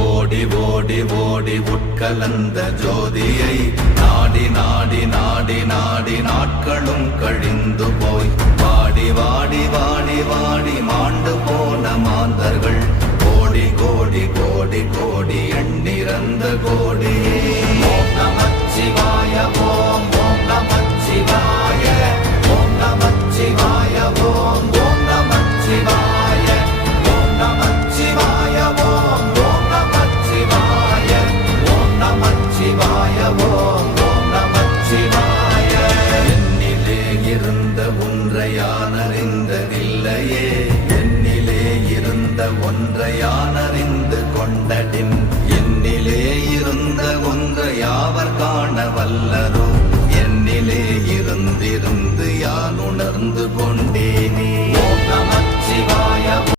ஓடி ஓடி ஓடி உட்கலந்த ஜோதியை நாடி நாடி நாடி நாடி நாட்களும் கழிந்து போய் வாடி வாடி வாடி வாடி மாண்டு போன மாந்தர்கள் கோடி கோடி கோடி கோடி எண்ணிறந்த கோடி. ஓம் நமச்சிவாய ஓம் ஓம் நமச்சிவாய ஓம் நமச்சிவாய ஓம் ஓம் நமச்சிவாய ஓம் நமச்சிவாய ஓம் ஓம் நமச்சிவாய ஓம் நமச்சிவாய ஓம் ஓம் நமச்சிவாய. என்னிலே இருந்த ஒன்றை யான் அறிந்ததில்லையே, என்னிலே இருந்த ஒன்றை யான் அறிந்து கொண்டடின், என்னிலே இருந்த ஒன்றை யாவர் காண வல்லரோ.